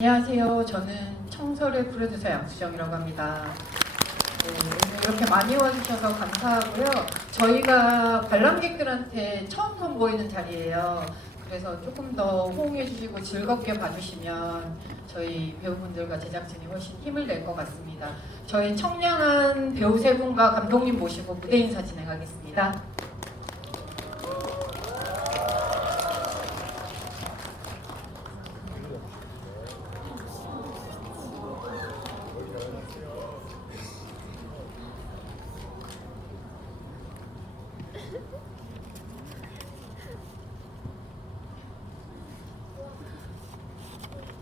안녕하세요. 저는 청설의 프로듀서 양수정이라고 합니다. 네, 이렇게 많이 와주셔서 감사하고요. 저희가 관람객들한테 처음 선보이는 자리예요. 그래서 조금 더 호응해 주시고 즐겁게 봐주시면 저희 배우분들과 제작진이 훨씬 힘을 낼 것 같습니다. 저희 청량한 배우 세 분과 감독님 모시고 무대 인사 진행하겠습니다.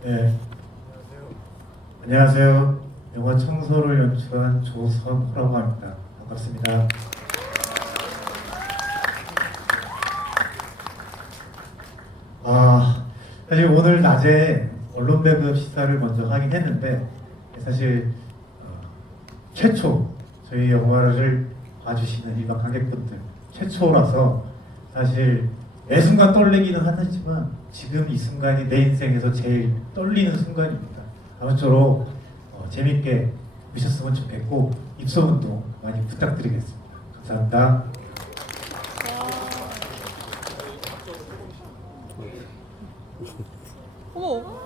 네. 안녕하세요. 영화 청소를 연출한 조선호라고 합니다. 반갑습니다. 아, 사실 오늘 낮에 언론 배급 시사를 먼저 하긴 했는데 사실 어, 최초 저희 영화를 봐주시는 일반 관객분들 최초라서 사실 매 순간 떨리기는 하지만 지금 이 순간이 내 인생에서 제일 떨리는 순간입니다. 아무쪼록 어, 재밌게 보셨으면 좋겠고 입소 운동 많이 부탁드리겠습니다. 감사합니다. 우와.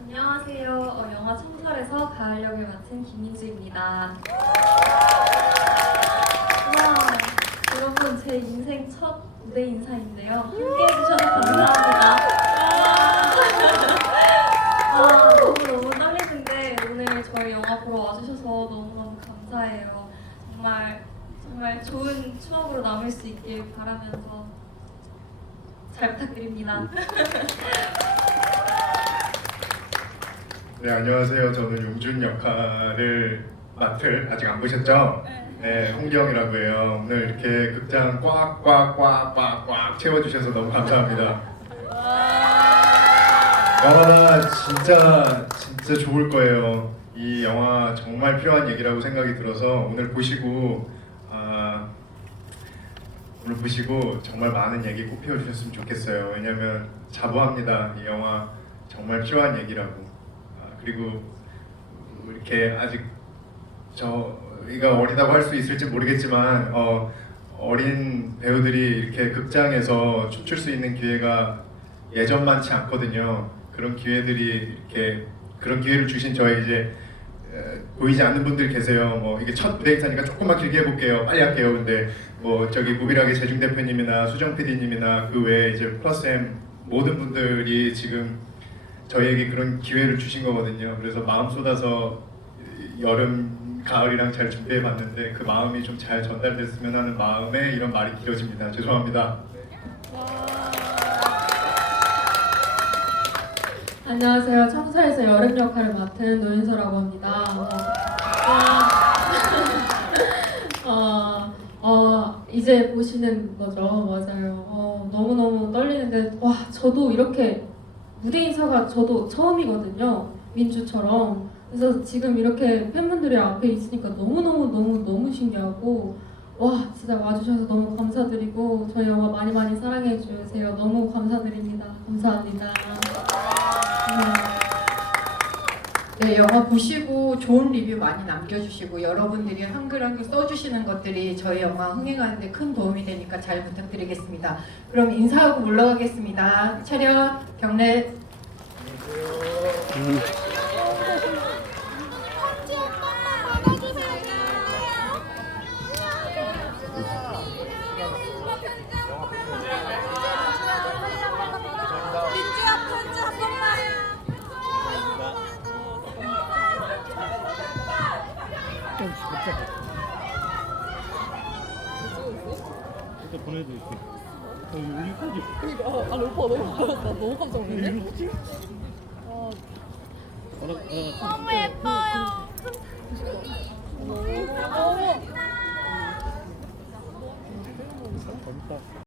안녕하세요. 어, 영화 청설에서 가을 역을 맡은 김민주입니다. 우와. 여러분 제 인생 첫 무대 인사인데요. 함께 해주셔서 감사합니다. 아, 너무 너무 떨리는데 오늘 저희 영화 보러 와주셔서 너무 너무 감사해요. 정말 정말 좋은 추억으로 남을 수 있길 바라면서 잘 부탁드립니다. 네 안녕하세요. 저는 용준 역할을 맡을 아직 안 보셨죠? 네 홍경이라고 해요. 오늘 이렇게 극장 꽉 꽉 꽉 꽉 꽉 채워주셔서 너무 감사합니다. 영화가 진짜 진짜 좋을 거예요. 이 영화 정말 필요한 얘기라고 생각이 들어서 오늘 보시고 아, 오늘 보시고 정말 많은 얘기 꼭 피워주셨으면 좋겠어요. 왜냐면 자부합니다. 이 영화 정말 필요한 얘기라고. 아, 그리고 이렇게 아직 저희가 어리다고 할 수 있을지 모르겠지만 어, 어린 배우들이 이렇게 극장에서 춤출 수 있는 기회가 예전만치 않거든요. 그런 기회들이 이렇게 그런 기회를 주신 저희 이제 에, 보이지 않는 분들 계세요. 뭐 이게 첫 무대 인사니까 조금만 길게 해볼게요. 빨리 할게요. 근데 뭐 저기 무비락의 재중 대표님이나 수정 PD님이나 그 외에 이제 플러스엠 모든 분들이 지금 저희에게 그런 기회를 주신 거거든요. 그래서 마음 쏟아서 이- 여름, 가을이랑 잘 준비해 봤는데 그 마음이 좀 잘 전달됐으면 하는 마음에 이런 말이 길어집니다. 죄송합니다. 안녕하세요. 청사에서 여름 역할을 맡은 노윤서라고 합니다. 어, 어, 이제 보시는 거죠. 맞아요. 어, 너무너무 떨리는데, 와, 저도 이렇게 무대 인사가 저도 처음이거든요. 민주처럼. 그래서 지금 이렇게 팬분들이 앞에 있으니까 너무너무 너무 신기하고, 와, 진짜 와주셔서 너무 감사드리고, 저희 영화 많이 많이 사랑해 주세요. 너무 감사드립니다. 감사합니다. 네, 영화 보시고 좋은 리뷰 많이 남겨주시고 여러분들이 한글 한글 써주시는 것들이 저희 영화 흥행하는 데 큰 도움이 되니까 잘 부탁드리겠습니다. 그럼 인사하고 물러가겠습니다. 차렷, 경례. 민 일단 보내드릴게. 어, 여기까지. 그니까 아 오빠 너무 나 너무 깜짝 놀랐네. 이거지? 아, 아, 아, 너무 예뻐요.